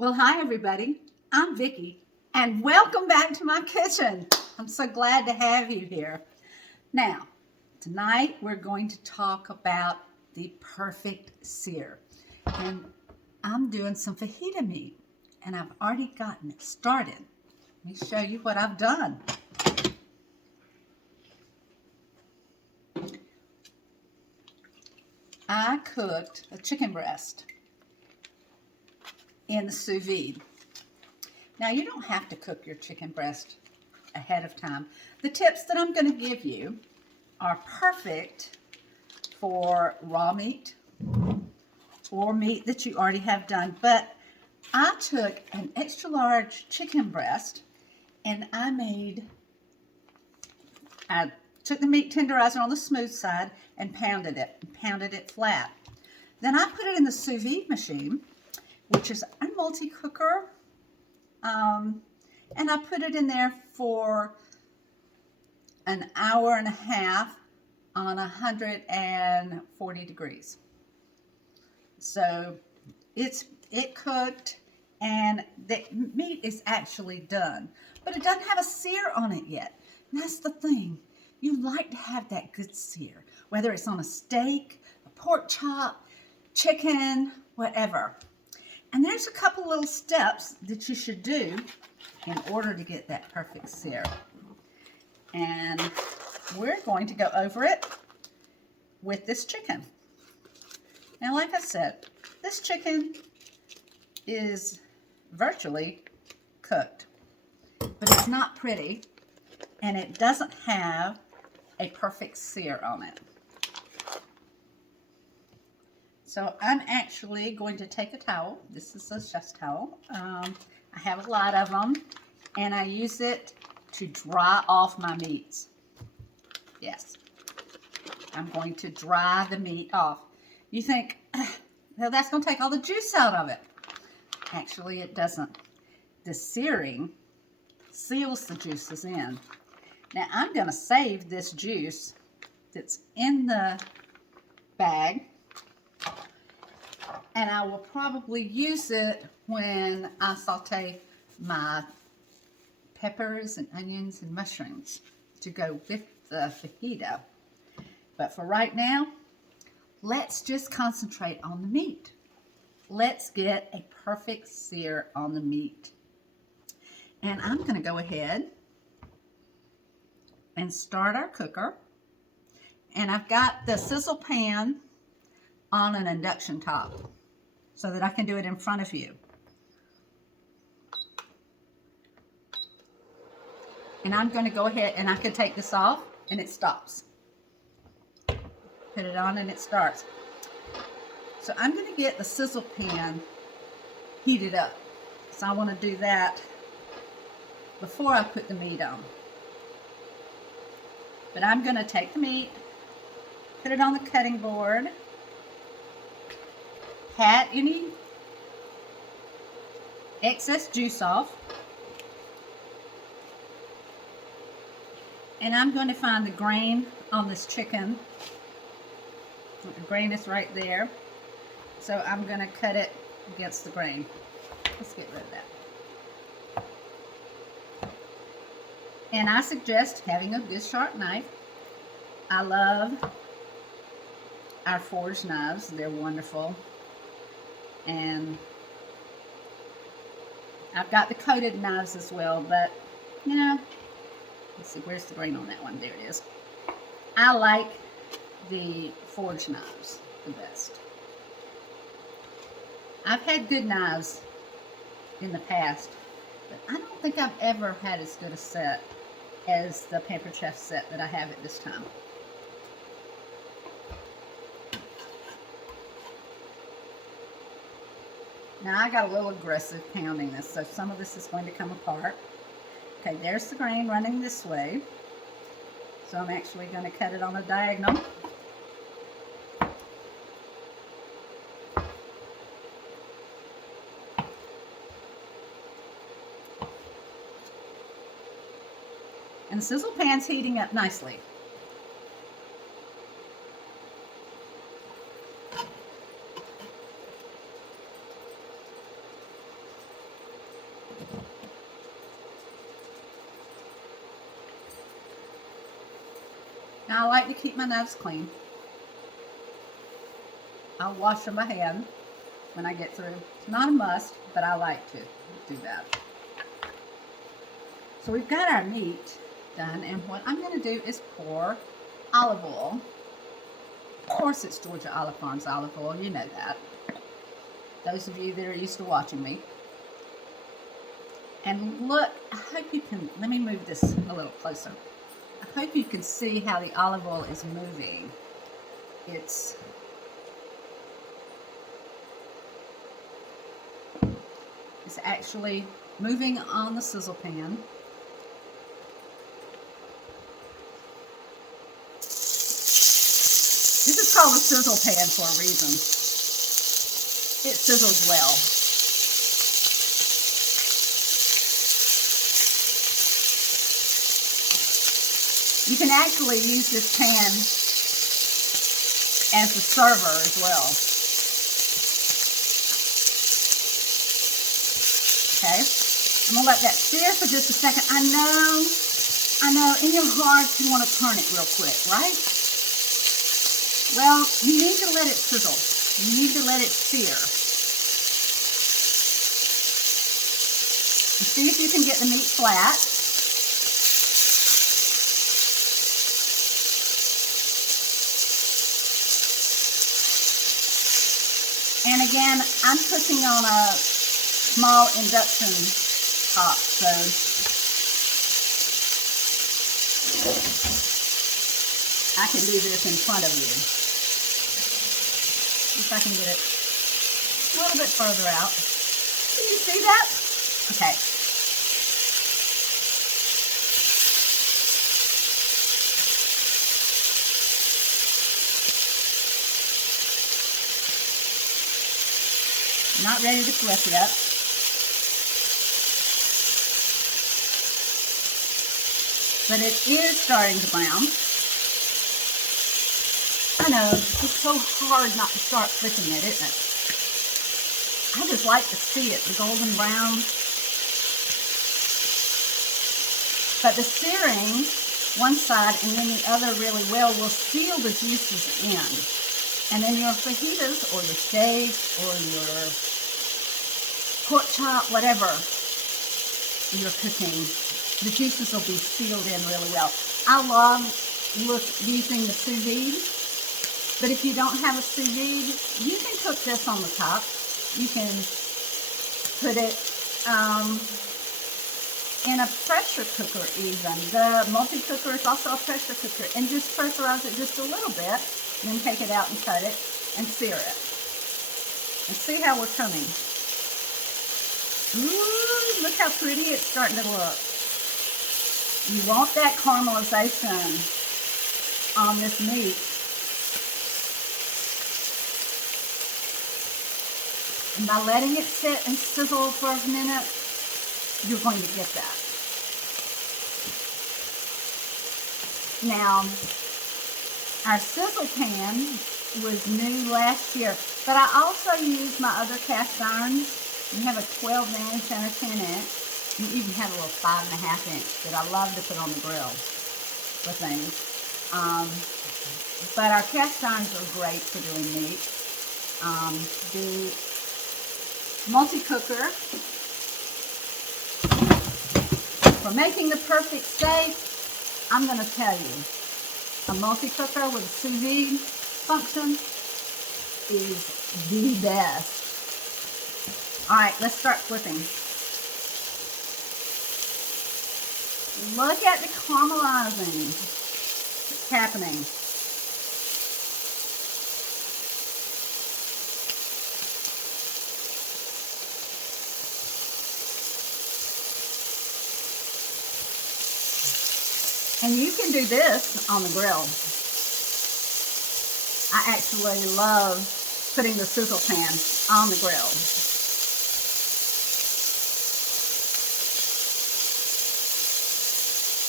Well, hi everybody. I'm Vicki, and welcome back to my kitchen. I'm so glad to have you here. Now, tonight we're going to talk about the perfect sear. And I'm doing some fajita meat, and I've already gotten it started. Let me show you what I've done. I cooked a chicken breast in the sous vide. Now, you don't have to cook your chicken breast ahead of time. The tips that I'm going to give you are perfect for raw meat or meat that you already have done. But I took an extra large chicken breast and I took the meat tenderizer on the smooth side and pounded it flat. Then I put it in the sous vide machine, which is a multi-cooker. And I put it in there for an hour and a half on 140 degrees. So it cooked and the meat is actually done, but it doesn't have a sear on it yet. And that's the thing. You like to have that good sear, whether it's on a steak, a pork chop, chicken, whatever. And there's a couple little steps that you should do in order to get that perfect sear. And we're going to go over it with this chicken. Now, like I said, this chicken is virtually cooked, but it's not pretty, and it doesn't have a perfect sear on it. So I'm actually going to take a towel. This is a chef's towel. I have a lot of them, and I use it to dry off my meats. Yes, I'm going to dry the meat off. You think, well, that's going to take all the juice out of it. Actually, it doesn't. The searing seals the juices in. Now, I'm going to save this juice that's in the bag, and I will probably use it when I saute my peppers and onions and mushrooms to go with the fajita. But for right now, let's just concentrate on the meat. Let's get a perfect sear on the meat. And I'm going to go ahead and start our cooker. And I've got the sizzle pan on an induction top so that I can do it in front of you. And I'm going to go ahead and I can take this off and it stops. Put it on and it starts. So I'm going to get the sizzle pan heated up. So I want to do that before I put the meat on. But I'm going to take the meat, put it on the cutting board, pat any excess juice off, and I'm going to find the grain on this chicken. The grain is right there, so I'm going to cut it against the grain. Let's get rid of that. And I suggest having a good sharp knife. I love our forged knives. They're wonderful. And I've got the coated knives as well, but you know, let's see, where's the grain on that one? There it is. I like the forged knives the best. I've had good knives in the past, but I don't think I've ever had as good a set as the Pampered Chef set that I have at this time. Now I got a little aggressive pounding this, so some of this is going to come apart. Okay, there's the grain running this way. So I'm actually going to cut it on a diagonal. And the sizzle pan's heating up nicely. Now I like to keep my knives clean. I'll wash them by hand when I get through. It's not a must, but I like to do that. So we've got our meat done, and what I'm going to do is pour olive oil. Of course it's Georgia Olive Farms olive oil, you know that. Those of you that are used to watching me. And look, I hope you can, let me move this a little closer. I hope you can see how the olive oil is moving. It's actually moving on the sizzle pan. This is called a sizzle pan for a reason. It sizzles well. You can actually use this pan as a server as well. Okay, I'm gonna let that sear for just a second. I know, in your heart you want to turn it real quick, right? Well, you need to let it sizzle. You need to let it sear. And see if you can get the meat flat. And again, I'm cooking on a small induction top, so I can do this in front of you. See if I can get it a little bit further out. Can you see that? Okay. Not ready to flip yet. But it is starting to brown. I know, it's so hard not to start flipping it, isn't it? I just like to see it, the golden brown. But the searing one side and then the other really well will seal the juices in. And then your fajitas or your steak or your pork chop, whatever you're cooking, the juices will be sealed in really well. I love using the sous vide, but if you don't have a sous vide, you can cook this on the top. You can put it in a pressure cooker even. The multi-cooker is also a pressure cooker, and just pressurize it just a little bit, then take it out and cut it and sear it. And see how we're coming. Ooh, look how pretty it's starting to look. You want that caramelization on this meat. And by letting it sit and sizzle for a minute, you're going to get that. Now, our sizzle pan was new last year, but I also used my other cast irons. You have a 12-inch and a 10-inch. You even have a little 5.5-inch that I love to put on the grill for things. But our cast irons are great for doing meat. The multi-cooker for making the perfect steak, I'm going to tell you, a multi-cooker with a sous vide function is the best. All right, let's start flipping. Look at the caramelizing that's happening. And you can do this on the grill. I actually love putting the sizzle pan on the grill.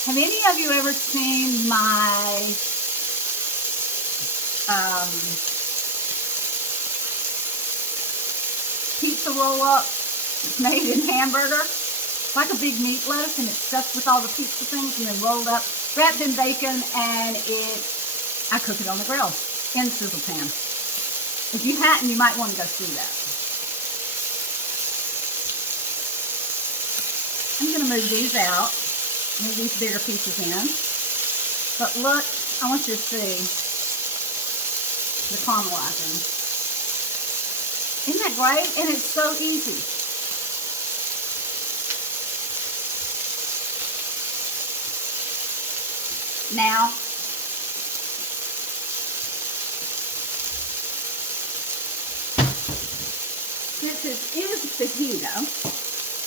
Have any of you ever seen my pizza roll-up made in hamburger? It's like a big meatloaf and it's stuffed with all the pizza things and then rolled up, wrapped in bacon, and it's I cook it on the grill in sizzle pan. If you hadn't, you might want to go see that. I'm going to move these out, move these bigger pieces in. But look, I want you to see the caramelizing. Isn't that great? And it's so easy. Now, since it is fajita,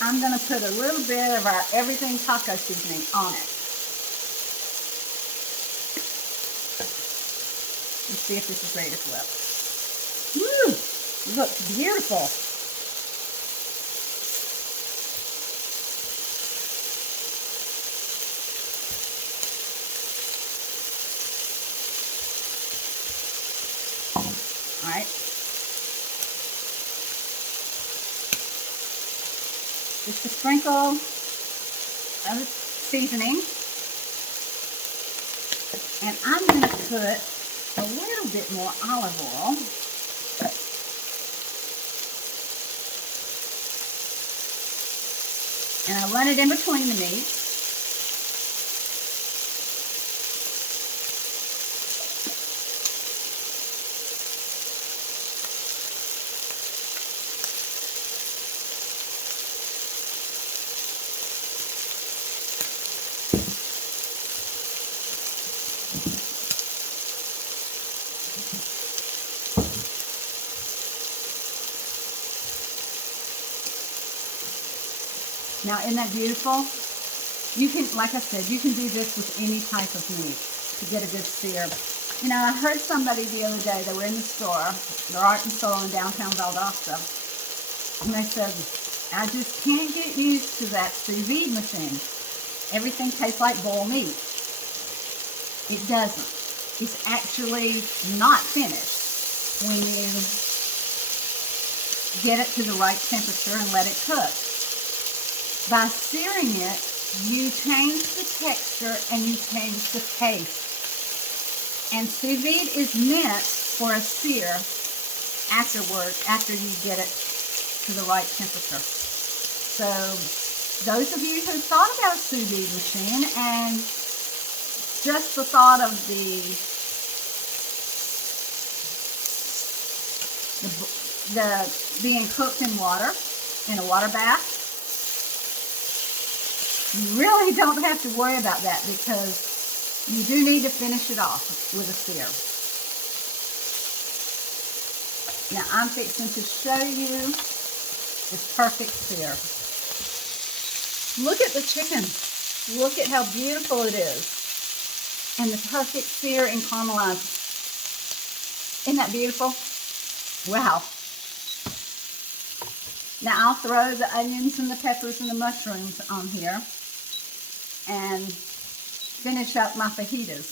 I'm going to put a little bit of our everything taco seasoning on it. Let's see if this is ready to flip. Woo! Looks beautiful. All right. Just a sprinkle of seasoning. And I'm going to put a little bit more olive oil. And I run it in between the meat. Now, isn't that beautiful? You can, like I said, you can do this with any type of meat to get a good sear. You know, I heard somebody the other day, they were in the store, their Art and Soul in downtown Valdosta, and they said, I just can't get used to that sous vide machine. Everything tastes like boiled meat. It doesn't. It's actually not finished when you get it to the right temperature and let it cook. By searing it, you change the texture and you change the taste. And sous vide is meant for a sear afterward, after you get it to the right temperature. So those of you who thought about a sous vide machine and just the thought of the being cooked in water, in a water bath, you really don't have to worry about that because you do need to finish it off with a sear. Now I'm fixing to show you this perfect sear. Look at the chicken. Look at how beautiful it is. And the perfect sear and caramelized. Isn't that beautiful? Wow. Now I'll throw the onions and the peppers and the mushrooms on here and finish up my fajitas.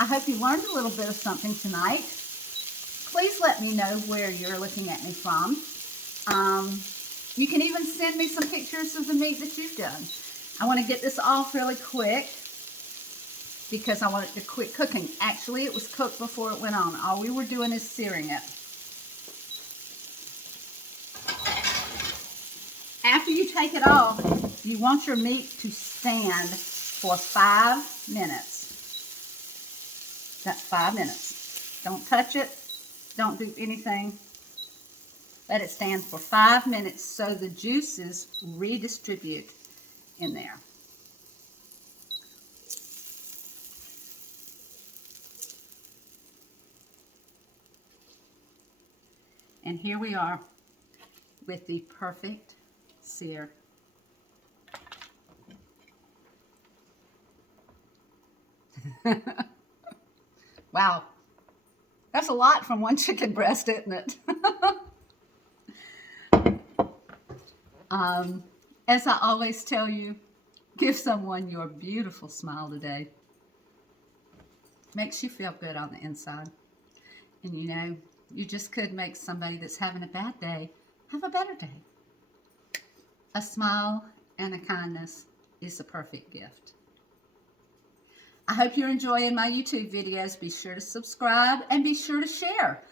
I hope you learned a little bit of something tonight. Please let me know where you're looking at me from. You can even send me some pictures of the meat that you've done. I want to get this off really quick because I want it to quit cooking. Actually, it was cooked before it went on. All we were doing is searing it. After you take it off, you want your meat to stand for 5 minutes. That's 5 minutes. Don't touch it. Don't do anything. Let it stand for 5 minutes so the juices redistribute in there. And here we are with the perfect sear. Wow, that's a lot from one chicken breast, isn't it? As I always tell you, give someone your beautiful smile today. Makes you feel good on the inside. And you know, you just could make somebody that's having a bad day have a better day. A smile and a kindness is a perfect gift. I hope you're enjoying my YouTube videos. Be sure to subscribe and be sure to share.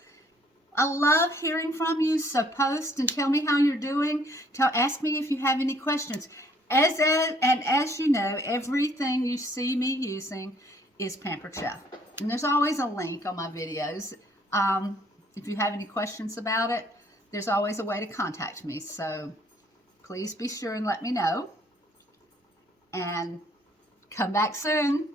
I love hearing from you, so post and tell me how you're doing. Ask me if you have any questions. As you know, everything you see me using is Pampered Chef. And there's always a link on my videos. If you have any questions about it, there's always a way to contact me. So please be sure and let me know. And come back soon.